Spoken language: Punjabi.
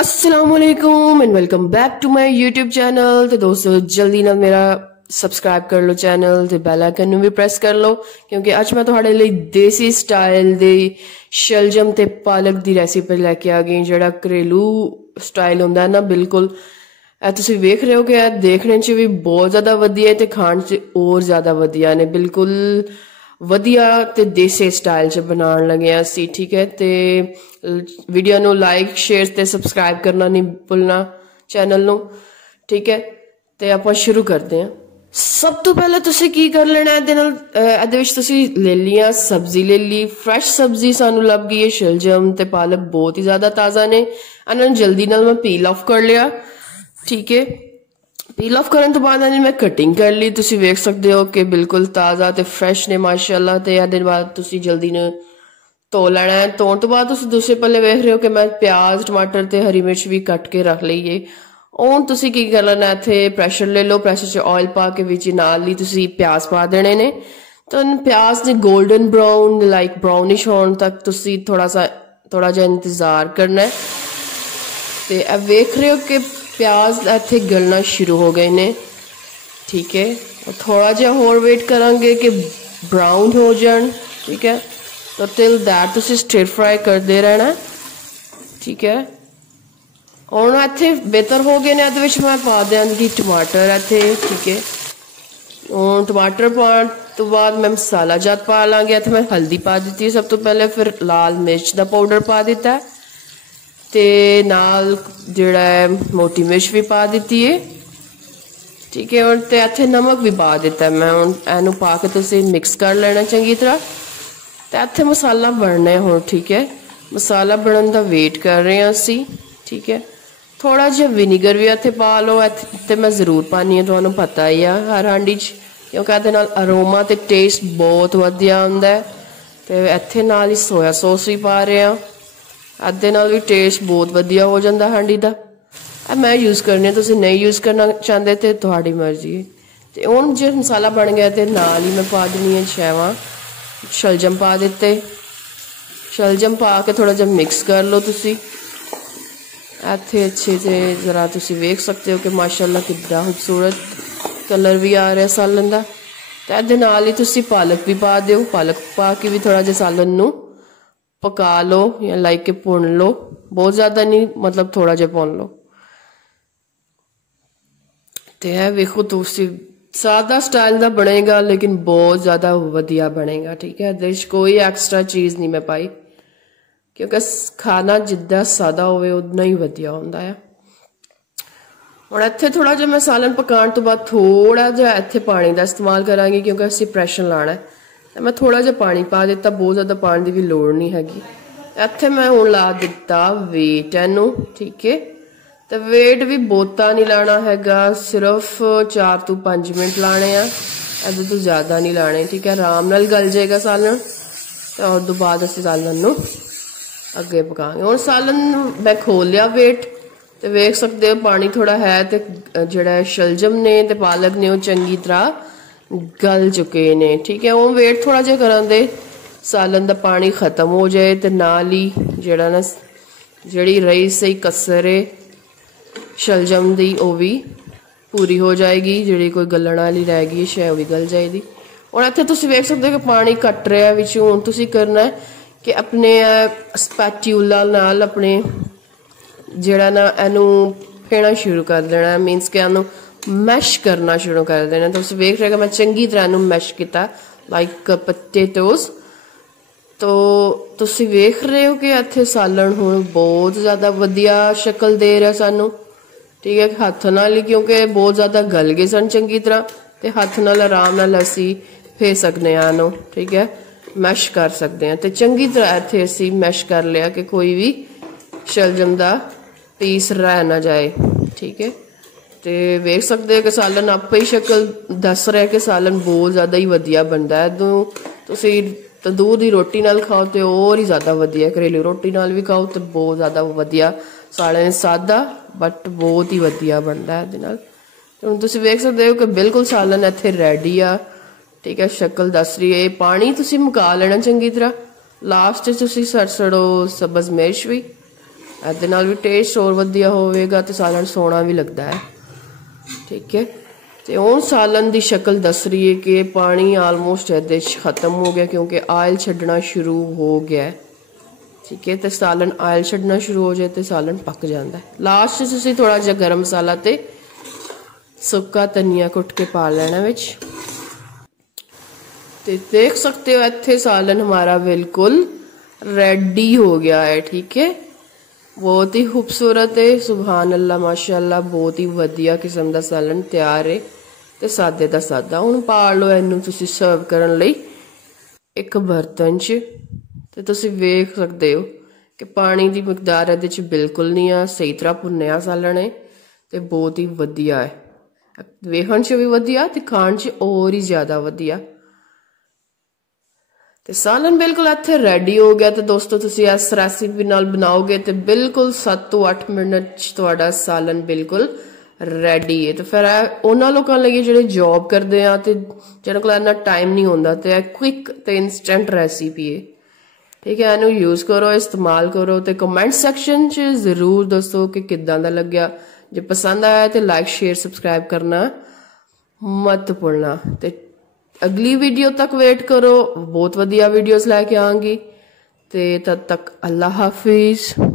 अस्सलामुअलैकुम and welcome back to my YouTube channel. तो दोस्तों जल्दी ना मेरा सबसक्राइब कर लो चैनल ते बैल आइकन ਨੂੰ ਵੀ ਪ੍ਰੈਸ ਕਰ ਲਓ ਕਿਉਂਕਿ ਅੱਜ ਮੈਂ ਤੁਹਾਡੇ ਲਈ ਦੇਸੀ ਸਟਾਈਲ ਦੇ ਸ਼ਲਜਮ ਤੇ ਪਾਲਕ ਦੀ ਰੈਸਿਪੀ ਲੈ ਕੇ ਆ ਗਈ ਜਿਹੜਾ ਘਰੇਲੂ ਸਟਾਈਲ ਹੁੰਦਾ ਹੈ ਨਾ। ਬਿਲਕੁਲ ਇਹ ਤੁਸੀਂ ਵੇਖ ਰਹੇ ਹੋ ਕਿ ਇਹ ਦੇਖਣ 'ਚ ਵੀ ਬਹੁਤ ਜ਼ਿਆਦਾ ਵਧੀਆ ਹੈ ਤੇ ਖਾਣ 'ਚ ਹੋਰ ਜ਼ਿਆਦਾ ਵਧੀਆ ਨੇ। ਬਿਲकुल ਵਧੀਆ ਤੇ ਦੇਸੀ ਸਟਾਈਲ 'ਚ ਬਣਾਉਣ ਲੱਗੇ ਆ ਅਸੀਂ। ਠੀਕ ਹੈ ਤੇ ਵੀਡੀਓ ਨੂੰ ਲਾਈਕ ਸ਼ੇਅਰ ਤੇ ਸਬਸਕ੍ਰਾਈਬ ਕਰਨਾ ਨਹੀਂ ਭੁੱਲਣਾ ਚੈਨਲ ਨੂੰ। ਠੀਕ ਹੈ ਤੇ ਆਪਾਂ ਸ਼ੁਰੂ ਕਰਦੇ ਹਾਂ। ਸਭ ਤੋਂ ਪਹਿਲਾਂ ਤੁਸੀਂ ਕੀ ਕਰ ਲੈਣਾ ਇਹਦੇ ਵਿੱਚ ਤੁਸੀਂ ਲੈ ਲਿਆ ਸਬਜ਼ੀ ਲੈ ਲਈ। ਫਰੈਸ਼ ਸਬਜ਼ੀ ਸਾਨੂੰ ਲੱਭ ਗਈ ਹੈ। ਸ਼ਲਜਮ ਤੇ ਪਾਲਕ ਬਹੁਤ ਹੀ ਜ਼ਿਆਦਾ ਤਾਜ਼ਾ ਨੇ। ਇਹਨਾਂ ਨੂੰ ਜਲਦੀ ਨਾਲ ਮੈਂ ਪੀਲ ਆਫ ਕਰ ਲਿਆ। ਠੀਕ ਹੈ ਪੀਲ ਆਫ ਕਰਨ ਤੋਂ ਬਾਅਦ ਮੈਂ ਕਟਿੰਗ ਕਰ ਲਈ। ਤੁਸੀਂ ਵੇਖ ਸਕਦੇ ਹੋ ਕਿ ਬਿਲਕੁਲ ਤਾਜ਼ਾ ਤੇ ਫਰੈਸ਼ ਨੇ ਮਾਸ਼ਾਅੱਲਾ। ਤੇ ਇਹਦੇ ਬਾਅਦ ਤੁਸੀਂ ਜਲਦੀ ਨਾਲ ਧੋ ਲੈਣਾ ਹੈ। ਧੋਣ ਤੋਂ ਬਾਅਦ ਤੁਸੀਂ ਦੂਸਰੇ ਪੱਲੇ ਵੇਖ ਰਹੇ ਹੋ ਕਿ ਮੈਂ ਪਿਆਜ਼ ਟਮਾਟਰ ਤੇ ਹਰੀ ਮਿਰਚ ਵੀ ਕੱਟ ਕੇ ਰੱਖ ਲਈਏ। ਹੁਣ ਤੁਸੀਂ ਕੀ ਕਰ ਲੈਣਾ ਇੱਥੇ ਪ੍ਰੈਸ਼ਰ ਲੈ ਲਓ। ਪ੍ਰੈਸ਼ਰ 'ਚ ਆਇਲ ਪਾ ਕੇ ਵਿੱਚ ਨਾਲ ਹੀ ਤੁਸੀਂ ਪਿਆਜ਼ ਪਾ ਦੇਣੇ ਨੇ। ਤਾਂ ਪਿਆਜ਼ ਦੇ ਗੋਲਡਨ ਬਰਾਊਨ ਲਾਈਕ ਬਰਾਊਨਿਸ਼ ਹੋਣ ਤੱਕ ਤੁਸੀਂ ਥੋੜਾ ਜਿਹਾ ਇੰਤਜ਼ਾਰ ਕਰਨਾ ਹੈ। ਤੇ ਇਹ ਵੇਖ ਰਹੇ ਹੋ ਕਿ ਪਿਆਜ਼ ਇੱਥੇ ਗਲਣਾ ਸ਼ੁਰੂ ਹੋ ਗਏ ਨੇ। ਠੀਕ ਹੈ ਥੋੜਾ ਜਿਹਾ ਹੋਰ ਵੇਟ ਕਰਾਂਗੇ ਕਿ ਬਰਾਊਨ ਹੋ ਜਾਣ। ਠੀਕ ਹੈ ਤਾਂ ਟਿਲ ਦੈਟ ਤੁਸੀਂ ਸਟੀਰ ਫਰਾਈ ਕਰਦੇ ਰਹਿਣਾ। ਠੀਕ ਹੈ ਹੁਣ ਇੱਥੇ ਬਿਹਤਰ ਹੋ ਗਏ ਨੇ। ਇਹਦੇ ਵਿੱਚ ਮੈਂ ਪਾ ਦਿਆਂਗੀ ਟਮਾਟਰ ਇੱਥੇ। ਠੀਕ ਹੈ ਹੁਣ ਟਮਾਟਰ ਪਾਉਣ ਤੋਂ ਬਾਅਦ ਮੈਂ ਮਸਾਲਾ ਜਾਤ ਪਾ ਲਾਂਗੇ। ਇੱਥੇ ਮੈਂ ਹਲਦੀ ਪਾ ਦਿੱਤੀ ਹੈ ਸਭ ਤੋਂ ਪਹਿਲੇ, ਫਿਰ ਲਾਲ ਮਿਰਚ ਦਾ ਪਾਊਡਰ ਪਾ ਦਿੱਤਾ ਤੇ ਨਾਲ ਜਿਹੜਾ ਹੈ ਮੋਟੀ ਮਿਰਚ ਵੀ ਪਾ ਦਿੱਤੀ ਹੈ। ਠੀਕ ਹੈ ਹੁਣ ਤੇ ਇੱਥੇ ਨਮਕ ਵੀ ਪਾ ਦਿੱਤਾ ਮੈਂ। ਹੁਣ ਇਹਨੂੰ ਪਾ ਕੇ ਤੁਸੀਂ ਮਿਕਸ ਕਰ ਲੈਣਾ ਚੰਗੀ ਤਰ੍ਹਾਂ। ਤੇ ਇੱਥੇ ਮਸਾਲਾ ਬਣਨਾ ਹੈ ਹੁਣ। ਠੀਕ ਹੈ ਮਸਾਲਾ ਬਣਨ ਦਾ ਵੇਟ ਕਰ ਰਹੇ ਹਾਂ ਅਸੀਂ। ਠੀਕ ਹੈ ਥੋੜਾ ਜਿਹਾ ਵਿਨੀਗਰ ਵੀ ਇੱਥੇ ਪਾ ਲਓ। ਇੱਥੇ ਮੈਂ ਜ਼ਰੂਰ ਪਾਉਂਦੀ ਹਾਂ, ਤੁਹਾਨੂੰ ਪਤਾ ਹੀ ਆ ਹਰ ਹਾਂਡੀ 'ਚ, ਕਿਉਂਕਿ ਇਹਦੇ ਨਾਲ ਅਰੋਮਾ ਤੇ ਟੇਸਟ ਬਹੁਤ ਵਧੀਆ ਹੁੰਦਾ ਹੈ। ਤੇ ਇੱਥੇ ਨਾਲ ਹੀ ਸੋਇਆ ਸੌਸ ਵੀ ਪਾ ਰਹੇ ਹਾਂ। ਇਹਦੇ ਨਾਲ ਵੀ ਟੇਸਟ ਬਹੁਤ ਵਧੀਆ ਹੋ ਜਾਂਦਾ ਹਾਂਡੀ ਦਾ। ਇਹ ਮੈਂ ਯੂਜ਼ ਕਰਨੀ ਹੈ, ਤੁਸੀਂ ਨਹੀਂ ਯੂਜ਼ ਕਰਨਾ ਚਾਹੁੰਦੇ ਤੇ ਤੁਹਾਡੀ ਮਰਜ਼ੀ। ਤੇ ਹੁਣ ਜੇ ਮਸਾਲਾ ਬਣ ਗਿਆ ਤੇ ਨਾਲ ਹੀ ਮੈਂ ਪਾ ਦਿੰਦੀ ਹਾਂ ਛੇਵਾਂ ਸ਼ਲਜਮ ਪਾ ਦਿੱਤੇ। ਸ਼ਲਜਮ ਪਾ ਕੇ ਥੋੜਾ ਜਿਹਾ ਮਿਕਸ ਕਰ ਲਓ ਤੁਸੀਂ। ਇੱਥੇ ਅੱਛੇ ਸੇ ਜ਼ਰਾ ਤੁਸੀਂ ਵੇਖ ਸਕਦੇ ਹੋ ਕਿ ਮਾਸ਼ਾਅੱਲਾ ਕਿੱਦਾਂ ਖੂਬਸੂਰਤ ਕਲਰ ਵੀ ਆ ਰਿਹਾ ਸਾਲਨ ਦਾ। ਤੇ ਇਹਦੇ ਨਾਲ ਹੀ ਤੁਸੀਂ ਪਾਲਕ ਵੀ ਪਾ ਦਿਓ। ਪਾਲਕ ਪਾ ਕੇ ਵੀ ਥੋੜਾ ਜਿਹਾ ਸਾਲਨ ਨੂੰ ਪਕਾ ਲਓ ਜਾਂ ਲਾਈਕ ਕੇ ਭੁੰਨ ਲਓ। ਬਹੁਤ ਜ਼ਿਆਦਾ ਨਹੀਂ, ਮਤਲਬ ਥੋੜਾ ਜਿਹਾ ਭੁੰਨ ਲਓ। ਤੇ ਇਹ ਵੇਖੋ ਤੁਸੀਂ ਸਾਦਾ ਸਟਾਈਲ ਦਾ ਬਣੇਗਾ ਲੇਕਿਨ ਬਹੁਤ ਜ਼ਿਆਦਾ ਵਧੀਆ ਬਣੇਗਾ। ਠੀਕ ਹੈ ਇਹਦੇ ਵਿੱਚ ਕੋਈ ਐਕਸਟਰਾ ਚੀਜ਼ ਨਹੀਂ ਮੈਂ ਪਾਈ ਕਿਉਂਕਿ ਖਾਣਾ ਜਿੱਦਾਂ ਸਾਦਾ ਹੋਵੇ ਉਦਾਂ ਹੀ ਵਧੀਆ ਹੁੰਦਾ ਹੈ। ਹੁਣ ਇੱਥੇ ਥੋੜਾ ਜਿਹਾ ਮੈਂ ਸਾਲਨ ਪਕਾਉਣ ਤੋਂ ਬਾਅਦ ਥੋੜਾ ਜਿਹਾ ਇੱਥੇ ਪਾਣੀ ਦਾ ਇਸਤੇਮਾਲ ਕਰਾਂਗੀ ਕਿਉਂਕਿ ਅਸੀਂ ਪ੍ਰੈਸ਼ਰ ਲਾਉਣਾ ਹੈ। ਤੇ ਮੈਂ ਥੋੜਾ ਜਿਹਾ ਪਾਣੀ ਪਾ ਦਿੱਤਾ, ਬਹੁਤ ਜ਼ਿਆਦਾ ਪਾਣੀ ਦੀ ਵੀ ਲੋੜ ਨਹੀਂ ਹੈਗੀ। ਇੱਥੇ ਮੈਂ ਹੁਣ ਲਾ ਦਿੱਤਾ ਵੇਟ ਇਹਨੂੰ। ਠੀਕ ਹੈ ਤੇ ਵੇਟ ਵੀ ਬਹੁਤਾ ਨਹੀਂ ਲਾਣਾ ਹੈਗਾ, ਸਿਰਫ 4 ਤੋਂ 5 ਮਿੰਟ ਲਾਣੇ ਆ, ਇਹਦੇ ਤੋਂ ਜ਼ਿਆਦਾ ਨਹੀਂ ਲਾਣੇ। ਠੀਕ ਹੈ ਆਰਾਮ ਨਾਲ ਗਲ ਜਾਏਗਾ ਸਾਲਨ। ਤੇ ਉਸ ਤੋਂ ਬਾਅਦ ਅਸੀਂ ਸਾਲਨ ਨੂੰ ਅੱਗੇ ਪਕਾਵਾਂਗੇ। ਹੁਣ ਸਾਲਨ ਮੈਂ ਖੋਲ ਲਿਆ ਵੇਟ ਤੇ ਵੇਖ ਸਕਦੇ ਹੋ ਪਾਣੀ ਥੋੜਾ ਹੈ ਤੇ ਜਿਹੜਾ ਸ਼ਲਜਮ ਨੇ ਤੇ ਪਾਲਕ ਨੇ ਉਹ ਚੰਗੀ ਤਰ੍ਹਾਂ ਗਲ ਚੁੱਕੇ ਨੇ। ਠੀਕ ਹੈ ਹੁਣ ਵੇਟ ਥੋੜਾ ਜਿਹਾ ਕਰਾਂ ਦੇ ਸਾਲਨ ਦਾ ਪਾਣੀ ਖਤਮ ਹੋ ਜਾਏ ਤੇ ਨਾਲ ਹੀ ਜਿਹੜਾ ਨਾ ਜਿਹੜੀ ਰਹੀ ਸਹੀ ਕਸਰ ਹੈ ਸ਼ਲਜਮ ਦੀ ਉਹ ਵੀ ਪੂਰੀ ਹੋ ਜਾਏਗੀ। ਜਿਹੜੀ ਕੋਈ ਗਲਣ ਵਾਲੀ ਰਹਿ ਗਈ ਸ਼ਾਇਦ ਉਹ ਵੀ ਗਲ ਜਾਏਗੀ। ਹੁਣ ਇੱਥੇ ਤੁਸੀਂ ਵੇਖ ਸਕਦੇ ਹੋ ਕਿ ਪਾਣੀ ਘੱਟ ਰਿਹਾ ਵਿੱਚ। ਹੁਣ ਤੁਸੀਂ ਕਰਨਾ ਹੈ ਕਿ ਆਪਣੇ ਸਪੈਚੂਲਾ ਨਾਲ ਆਪਣੇ ਜਿਹੜਾ ਨਾ ਇਹਨੂੰ ਫੇਣਾ ਸ਼ੁਰੂ ਕਰ ਦੇਣਾ। ਮੀਨਸ ਕਿ ਇਹਨੂੰ ਮੈਸ਼ ਕਰਨਾ ਸ਼ੁਰੂ ਕਰ ਦੇਣਾ। ਤੁਸੀਂ ਵੇਖ ਰਹੇ ਕਿ ਮੈਂ ਚੰਗੀ ਤਰ੍ਹਾਂ ਇਹਨੂੰ ਮੈਸ਼ ਕੀਤਾ ਲਾਈਕ ਪੋਟੇਟੋਜ਼। ਤੋ ਤੁਸੀਂ ਵੇਖ ਰਹੇ ਹੋ ਕਿ ਇੱਥੇ ਸਾਲਣ ਹੁਣ ਬਹੁਤ ਜ਼ਿਆਦਾ ਵਧੀਆ ਸ਼ਕਲ ਦੇ ਰਿਹਾ ਸਾਨੂੰ। ਠੀਕ ਹੈ ਹੱਥ ਨਾਲ ਹੀ ਕਿਉਂਕਿ ਬਹੁਤ ਜ਼ਿਆਦਾ ਗਲ ਗਏ ਸਨ ਚੰਗੀ ਤਰ੍ਹਾਂ ਤੇ ਹੱਥ ਨਾਲ ਆਰਾਮ ਨਾਲ ਅਸੀਂ ਫੇ ਸਕਦੇ ਹਾਂ ਇਹਨੂੰ। ਠੀਕ ਹੈ ਮੈਸ਼ ਕਰ ਸਕਦੇ ਹਾਂ ਤੇ ਚੰਗੀ ਤਰ੍ਹਾਂ ਇੱਥੇ ਅਸੀਂ ਮੈਸ਼ ਕਰ ਲਿਆ ਕਿ ਕੋਈ ਵੀ ਸ਼ਲਜਮ ਦਾ ਪੀਸ ਰਹਿ ਨਾ ਜਾਏ। ਠੀਕ ਹੈ ਤੇ ਵੇਖ ਸਕਦੇ ਹੋ ਕਿ ਸਾਲਨ ਆਪੇ ਹੀ ਸ਼ਕਲ ਦੱਸ ਰਿਹਾ ਕਿ ਸਾਲਨ ਬਹੁਤ ਜ਼ਿਆਦਾ ਹੀ ਵਧੀਆ ਬਣਦਾ ਹੈ। ਤੁਸੀਂ ਤੰਦੂਰ ਦੀ ਰੋਟੀ ਨਾਲ ਖਾਓ ਤੇ ਹੋਰ ਹੀ ਜ਼ਿਆਦਾ ਵਧੀਆ, ਘਰੇਲੂ ਰੋਟੀ ਨਾਲ ਵੀ ਖਾਓ ਤੇ ਬਹੁਤ ਜ਼ਿਆਦਾ ਵਧੀਆ ਸਾਲਨ। ਸਾਦਾ ਬਟ ਬਹੁਤ ਹੀ ਵਧੀਆ ਬਣਦਾ ਇਹਦੇ ਨਾਲ। ਹੁਣ ਤੁਸੀਂ ਵੇਖ ਸਕਦੇ ਹੋ ਕਿ ਬਿਲਕੁਲ ਸਾਲਨ ਇੱਥੇ ਰੈਡੀ ਆ। ਠੀਕ ਹੈ ਸ਼ਕਲ ਦੱਸ ਰਹੀ ਹੈ। ਪਾਣੀ ਤੁਸੀਂ ਮੁਕਾ ਲੈਣਾ ਚੰਗੀ ਤਰ੍ਹਾਂ। ਲਾਸਟ 'ਚ ਤੁਸੀਂ ਛੜੋ ਸਬਜ਼ ਮਿਰਚ ਵੀ ਇਹਦੇ ਨਾਲ ਵੀ ਟੇਸਟ ਹੋਰ ਵਧੀਆ ਹੋਵੇਗਾ ਤੇ ਸਾਲਨ ਸੋਹਣਾ ਵੀ ਲੱਗਦਾ ਹੈ। ਠੀਕ ਹੈ, ਤੇ ਹੁਣ ਸਾਲਨ ਦੀ ਸ਼ਕਲ ਦੱਸ ਰਹੀ ਹੈ ਕਿ ਪਾਣੀ ਆਲਮੋਸਟ ਇਹਦੇ 'ਚ ਖਤਮ ਹੋ ਗਿਆ ਕਿਉਂਕਿ ਆਇਲ ਛੱਡਣਾ ਸ਼ੁਰੂ ਹੋ ਗਿਆ। ठीक है, तो सालन आयल छड्डना शुरू हो जाए तो सालन पक जाता है। लास्ट तुसीं थोड़ा जिहा गर्म मसाला ते सुक्का धनिया कुट के पा लेना विच। ते देख सकते हो इत्थे सालन हमारा बिल्कुल रेडी हो गया है। ठीक है, बहुत ही खूबसूरत है, सुभान अल्लाह माशाअल्लाह, बहुत ही वधिया किस्म का सालन तैयार है। ते सादे दा सादा हुण पा लो इनू तुसीं सर्व करन लई एक बर्तन च। ਤੇ ਤੁਸੀਂ ਵੇਖ ਸਕਦੇ ਹੋ ਕਿ ਪਾਣੀ ਦੀ ਮਿਕਦਾਰ ਇਹਦੇ 'ਚ ਬਿਲਕੁਲ ਨਹੀਂ ਆ, ਸਹੀ ਤਰ੍ਹਾਂ ਭੁੰਨਿਆ ਸਾਲਣ ਹੈ ਤੇ ਬਹੁਤ ਹੀ ਵਧੀਆ ਹੈ। ਵੇਖਣ 'ਚ ਵੀ ਵਧੀਆ ਤੇ ਖਾਣ 'ਚ ਹੋਰ ਹੀ ਜ਼ਿਆਦਾ ਵਧੀਆ। ਤੇ ਸਾਲਨ ਬਿਲਕੁਲ ਇੱਥੇ ਰੈਡੀ ਹੋ ਗਿਆ। ਤੇ ਦੋਸਤੋ ਤੁਸੀਂ ਇਸ ਰੈਸਿਪੀ ਨਾਲ ਬਣਾਓਗੇ ਤੇ ਬਿਲਕੁਲ 7 ਤੋਂ 8 ਮਿੰਟ 'ਚ ਤੁਹਾਡਾ ਸਾਲਨ ਬਿਲਕੁਲ रेडी है। तो फिर उन्होंने लोगों लगे जो जॉब करते हैं तो जिन्होंने को इन्ना टाइम नहीं होता, तो क्विक तो इंस्टेंट रेसिपी है। ठीक है, इनू यूज करो, इस्तेमाल करो तो कमेंट सैक्शन च जरूर दसो कि किदां दा लग्या। जो पसंद आया तो लाइक शेयर सबसक्राइब करना मत भूलना। तो अगली वीडियो तक वेट करो, बहुत वधिया वीडियोस लैके आऊंगी। तो तब तक अल्लाह हाफिज।